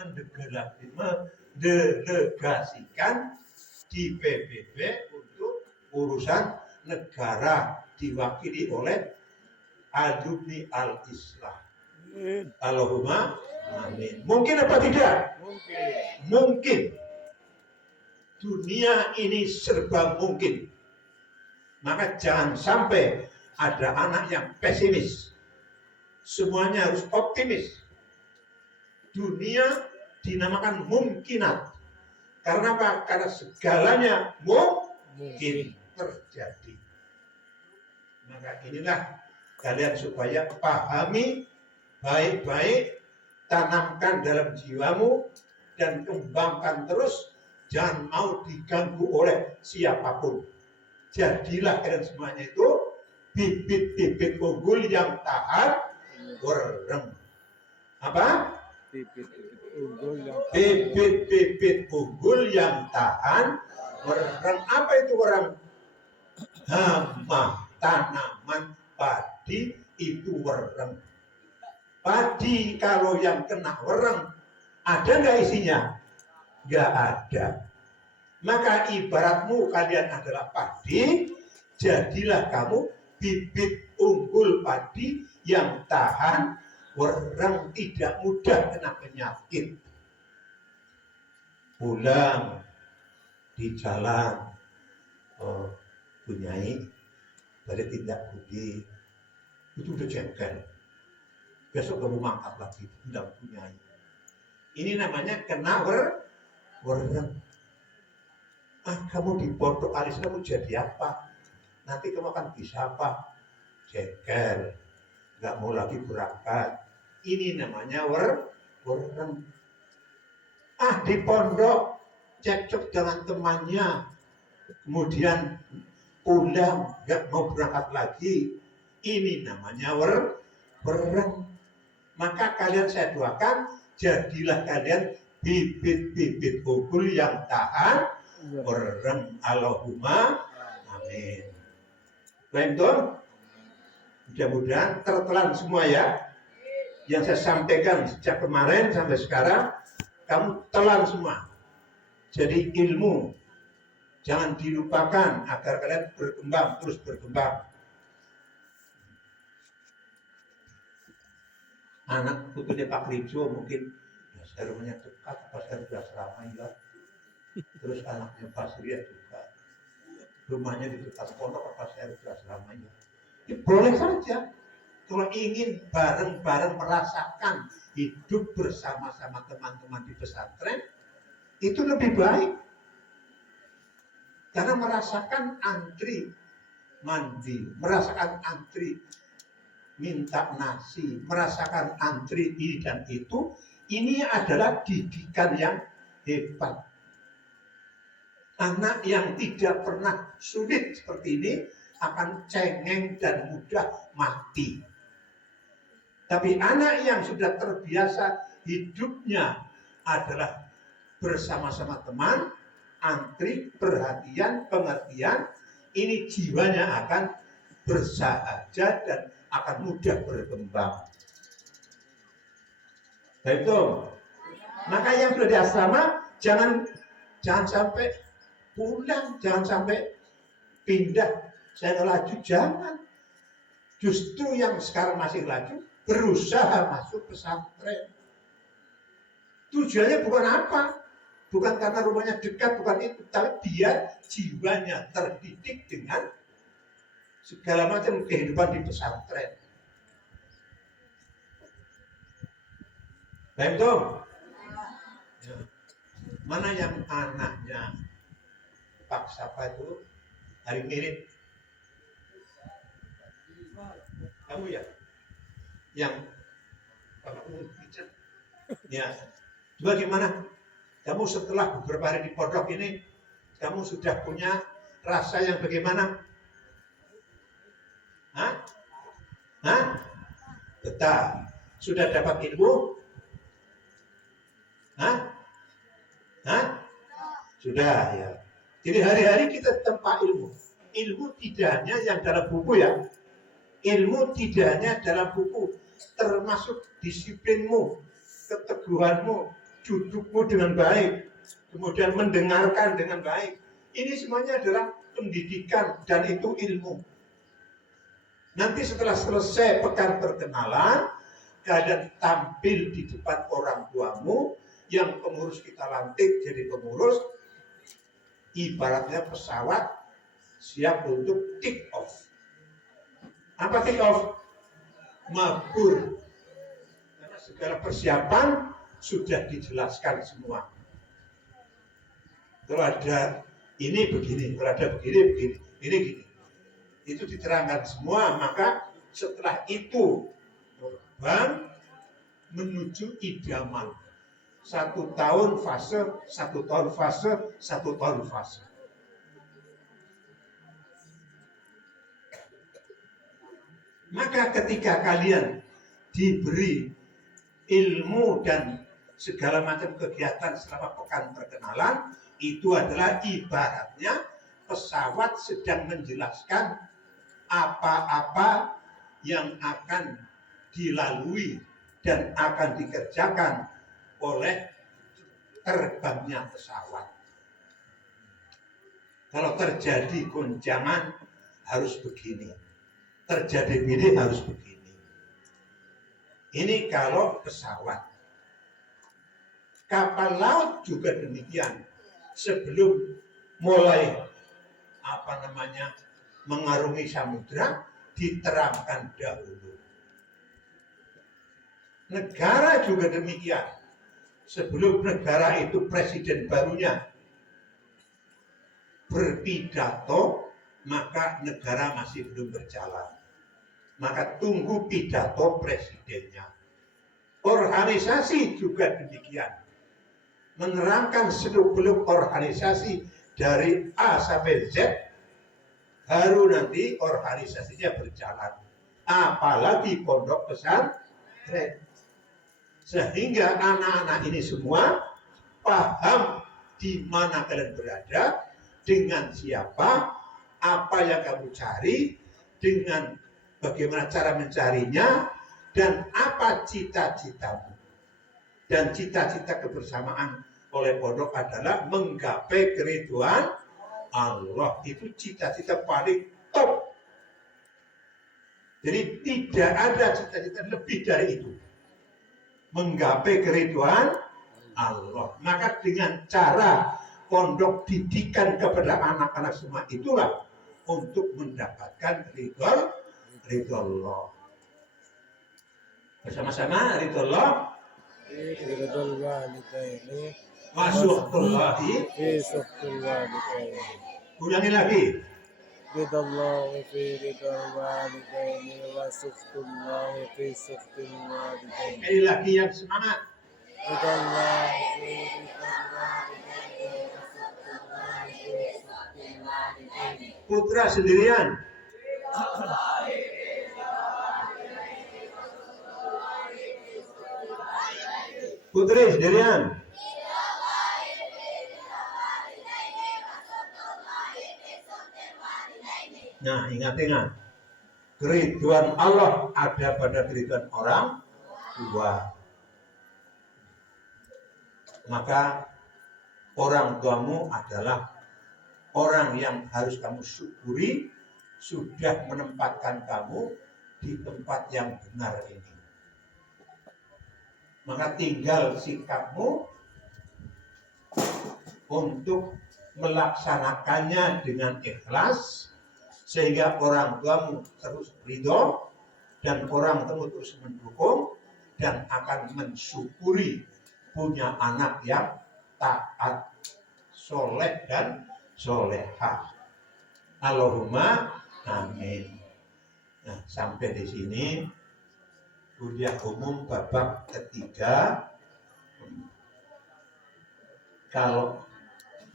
mendelegasikan di PBB untuk urusan negara diwakili oleh alumni Al-Islam. Allahumma amin. Mungkin apa tidak? Mungkin. Dunia ini serba mungkin. Maka jangan sampai ada anak yang pesimis. Semuanya harus optimis. Dunia dinamakan mungkinat. Karena apa? Karena segalanya mungkin terjadi. Maka inilah kalian supaya pahami baik-baik, tanamkan dalam jiwamu dan kembangkan terus. Jangan mau diganggu oleh siapapun. Jadilah kalian semuanya itu bibit-bibit unggul yang tahan wereng. Apa? Bibit-bibit unggul yang tahan wereng. Apa itu wereng? Hama, tanaman padi itu wereng. Padi kalau yang kena wereng, ada nggak isinya? Nggak ada. Maka ibaratmu kalian adalah padi, jadilah kamu bibit unggul padi yang tahan wereng, tidak mudah kena penyakit. Pulang di jalan, Bunyai pada tindak budi itu udah jengkel. Besok kamu mangkat lagi tindak Bunyai. Ini namanya kena wereng. Kamu di pondok alis kamu jadi apa? Nanti kamu akan bisa apa? Jengkel, nggak mau lagi berangkat. Ini namanya wereng. Di pondok cekcok dengan temannya, kemudian pulang nggak mau berangkat lagi. Ini namanya wereng. Maka kalian saya doakan, jadilah kalian bibit-bibit unggul yang tahan wereng. Allahumma amin. Baik tuh, mudah-mudahan tertelan semua ya. Yang saya sampaikan sejak kemarin sampai sekarang, kamu telan semua. Jadi ilmu jangan dilupakan agar kalian berkembang, terus berkembang. Anak putunya Pak Rijo mungkin ya, rumahnya dekat, pas saya sudah selama ya. Terus anaknya Pak Surya juga rumahnya di dekat pondok, pas saya sudah selama ya. Boleh saja kalau ingin bareng-bareng merasakan hidup bersama-sama teman-teman di pesantren, itu lebih baik. Karena merasakan antri mandi, merasakan antri minta nasi, merasakan antri ini dan itu, ini adalah didikan yang hebat. Anak yang tidak pernah sulit seperti ini akan cengeng dan mudah mati. Tapi anak yang sudah terbiasa hidupnya adalah bersama-sama teman, antri, perhatian, pengertian, ini jiwanya akan bersahaja dan akan mudah berkembang. Baik tuh. Maka yang sudah di asrama jangan sampai pulang, jangan sampai pindah. Saya laju, jangan. Justru yang sekarang masih laju berusaha masuk pesantren. Tujuannya bukan apa? Bukan karena rumahnya dekat, bukan itu, tapi biar jiwanya terdidik dengan segala macam kehidupan di pesantren. Baik dong. Ya. Mana yang anaknya Pak siapa itu hari mirip? Kamu ya? Yang Bapak Umar. Ya. Coba gimana? Kamu setelah beberapa hari di pondok ini, kamu sudah punya rasa yang bagaimana? Betul. Sudah dapat ilmu? Sudah ya. Jadi hari-hari kita tempa ilmu. Ilmu tidak hanya yang dalam buku ya. Ilmu tidak hanya dalam buku, termasuk disiplinmu, keteguhanmu, dudukmu dengan baik, kemudian mendengarkan dengan baik. Ini semuanya adalah pendidikan dan itu ilmu. Nanti setelah selesai pekan perkenalan, keadaan tampil di depan orang tuamu, yang pengurus kita lantik jadi pengurus, ibaratnya pesawat siap untuk take off. Apa take off? Mabur. Karena segala persiapan sudah dijelaskan semua. Kalau ada ini begini, kalau ada begini, ini gini. Itu diterangkan semua, maka setelah itu terbang menuju idaman. 1 tahun fase, 1 tahun fase, 1 tahun fase. Maka ketika kalian diberi ilmu dan segala macam kegiatan selama pekan perkenalan, itu adalah ibaratnya pesawat sedang menjelaskan apa-apa yang akan dilalui dan akan dikerjakan oleh terbangnya pesawat. Kalau terjadi gonjangan harus begini, terjadi begini harus begini. Ini kalau pesawat. Kapal laut juga demikian. Sebelum mulai mengarungi samudra, diterangkan dahulu. Negara juga demikian. Sebelum negara itu presiden barunya berpidato, maka negara masih belum berjalan. Maka tunggu pidato presidennya. Organisasi juga demikian. Menerangkan sebelum organisasi dari A sampai Z, baru nanti organisasinya berjalan. Apalagi pondok pesantren. Sehingga anak-anak ini semua paham di mana kalian berada, dengan siapa, apa yang kamu cari, dengan bagaimana cara mencarinya, dan apa cita-citamu. Dan cita-cita kebersamaan oleh pondok adalah menggapai keridhaan Allah. Itu cita-cita paling top. Jadi tidak ada cita-cita lebih dari itu. Menggapai keridhaan Allah. Maka dengan cara pondok didikan kepada anak-anak semua itulah untuk mendapatkan ridho Allah. Bersama-sama ridho Allah. Ridhol walidaini Masuktullahi. fi suhtul walidaini. Ulangi lagi. Ridhallahi fi ridhol walidaini wa suhtullahi fi suhtul walidaini. Sekali lagi yang semangat. Ridhallahi fi ridhol walidaini wa suhtullahi fi suhtul walidaini. Putra sendirian. Putri sendirian. Nah, ingat-ingat. Keridhaan Allah ada pada keridhaan orang tua. Maka orang tuamu adalah orang yang harus kamu syukuri sudah menempatkan kamu di tempat yang benar ini. Maka tinggal sikapmu untuk melaksanakannya dengan ikhlas sehingga orang tuamu terus ridho dan orang tua terus mendukung dan akan mensyukuri punya anak yang taat, soleh dan solehah. Allahumma amin. Nah, sampai di sini kuliah umum babak ketiga. Kalau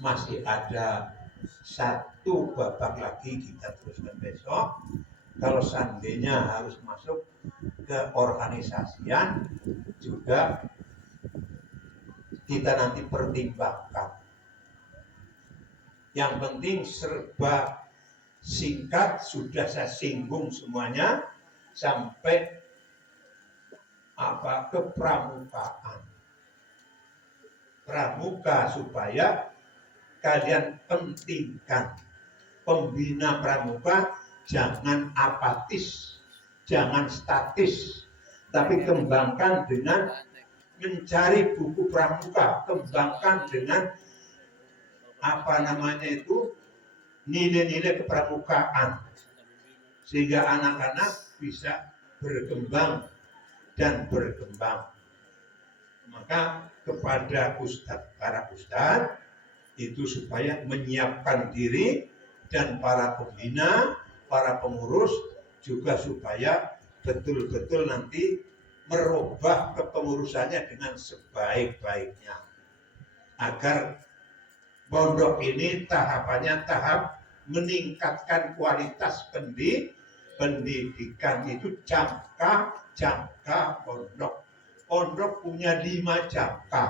masih ada satu babak lagi kita teruskan besok. Kalau seandainya harus masuk ke organisasian juga kita nanti pertimbangkan. Yang penting serba singkat, sudah saya singgung semuanya sampai kepramukaan. pramuka supaya kalian pentingkan. Pembina pramuka jangan apatis, jangan statis, tapi kembangkan dengan mencari buku pramuka, kembangkan dengan nilai-nilai kepramukaan, sehingga anak-anak bisa berkembang dan berkembang. Maka kepada para ustadz itu supaya menyiapkan diri, dan para pembina, para pengurus juga supaya betul-betul nanti merubah kepengurusannya dengan sebaik-baiknya, agar pondok ini tahapannya tahap meningkatkan kualitas pendidikan. Itu jangka pondok. Pondok punya 5 jangka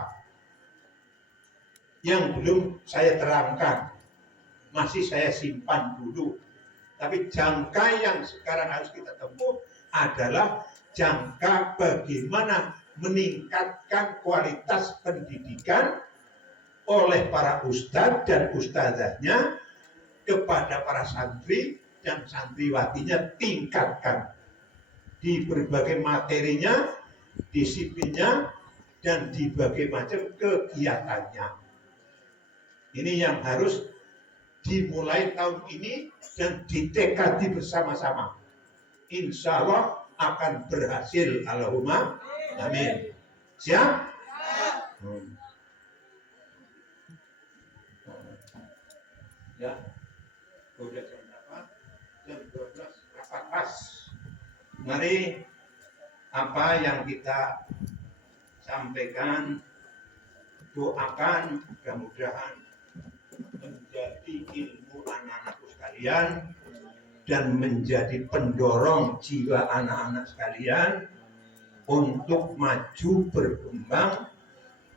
yang belum saya terangkan, masih saya simpan dulu. Tapi jangka yang sekarang harus kita tempuh adalah jangka bagaimana meningkatkan kualitas pendidikan oleh para ustadz dan ustadzahnya kepada para santri dan santriwatinya. Tingkatkan di berbagai materinya, disiplinnya, dan di berbagai macam kegiatannya. Ini yang harus dimulai tahun ini dan ditekadi bersama-sama. Insya Allah akan berhasil. Allahumma amin. Siap? Ya, udah jam berapa? Jam 12 rapat pas. Mari apa yang kita sampaikan, doakan mudah-mudahan menjadi ilmu anak-anakku sekalian dan menjadi pendorong jiwa anak-anak sekalian untuk maju berkembang,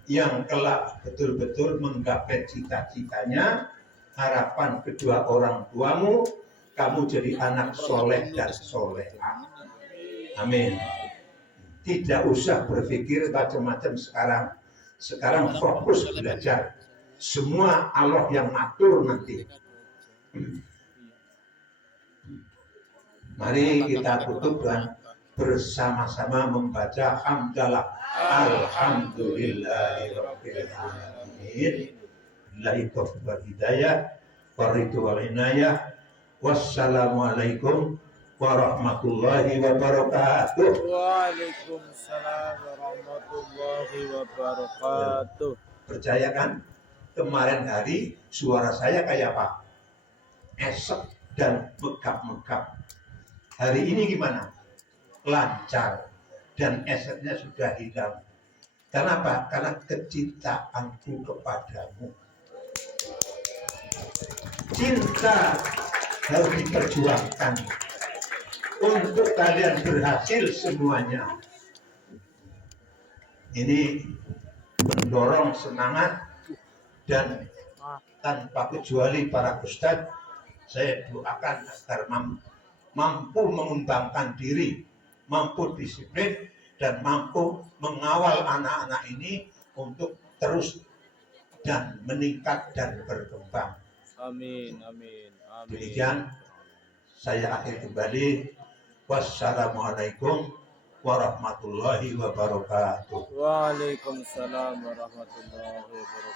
yang kelak betul-betul menggapai cita-citanya. Harapan kedua orang tuamu, kamu jadi anak soleh dan solehah. Amin. Tidak usah berpikir macam-macam sekarang. Sekarang fokus belajar. Semua Allah yang ngatur nanti. Mari kita tutup dan bersama-sama membaca hamdalah. Alhamdulillahirabbil alamin. Billahi taufiq wal hidayah, waridhu wal inayah. Wassalamualaikum warahmatullahi wabarakatuh. Waalaikumsalam warahmatullahi wabarakatuh. Percaya kan? Kemarin hari suara saya kayak apa? Esek dan megap-megap. Hari ini gimana? Lancar dan eseknya sudah hilang. Kenapa? Karena kecintaanku kepadamu. Cinta harus diperjuangkan untuk kalian berhasil semuanya. Ini mendorong semangat, dan tanpa kecuali para ustadz, saya doakan agar mampu mengembangkan diri, mampu disiplin, dan mampu mengawal anak-anak ini untuk terus dan meningkat dan berkembang. Amin, amin, amin. Demikian saya akhir kembali. Wassalamualaikum warahmatullahi wabarakatuh. Waalaikumsalam warahmatullahi wabarakatuh.